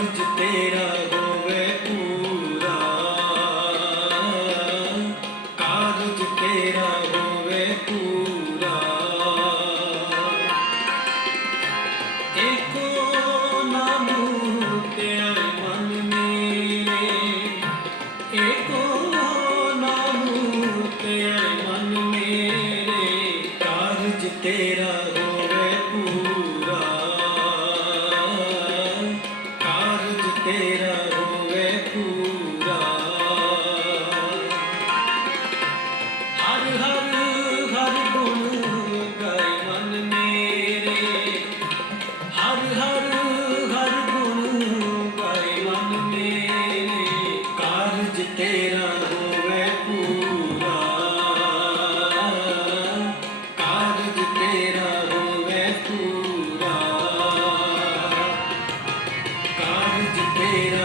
ਕਾਰਜ ਤੇਰਾ ਹੋਵੇ ਪੂਰਾ। ਕਾਰਜ ਤੇਰਾ ਹੋਵੇ ਪੂਰਾ। ਏਕੋ ਨਾਮ ਨਾਮ ਤੇਰੇ ਮਨ ਮੇਰੇ। ਕਾਰਜ ਤੇਰਾ ਕਾਰਜ ਕਾਰਜ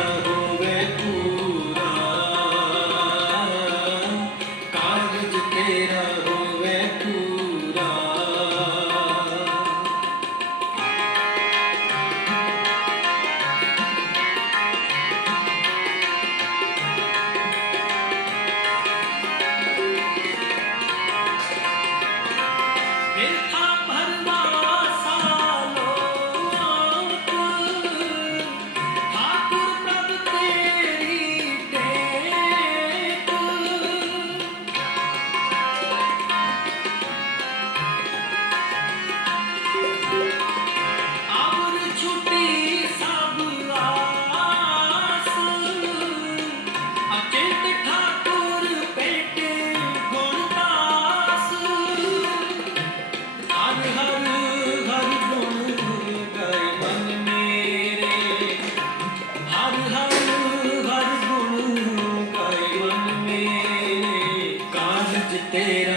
ਕਾਰਜ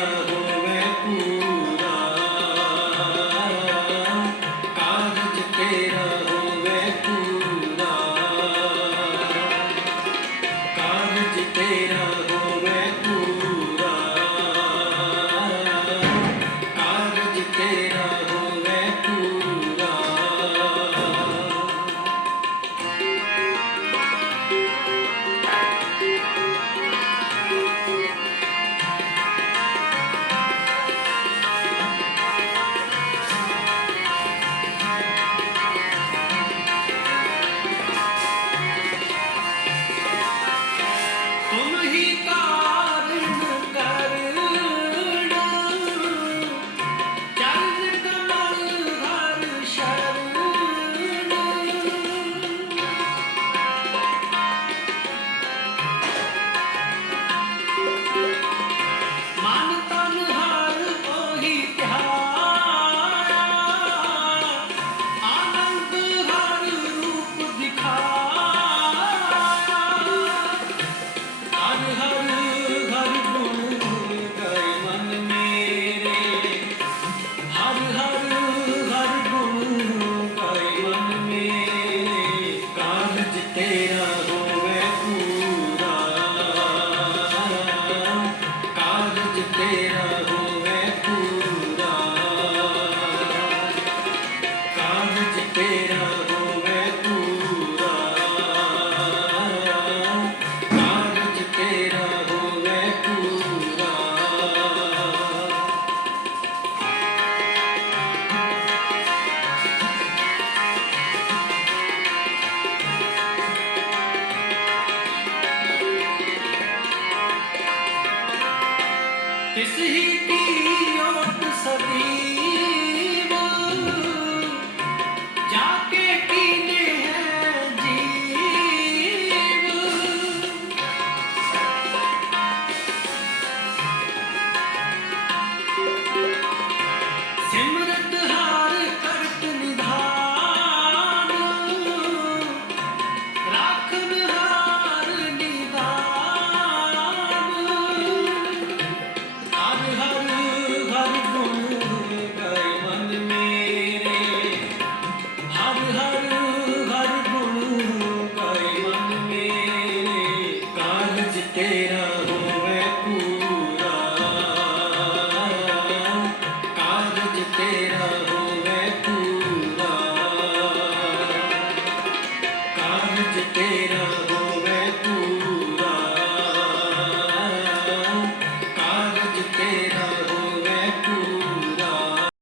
ਪੂਰਾ ਕਾਰਜ ਤੇਰਾ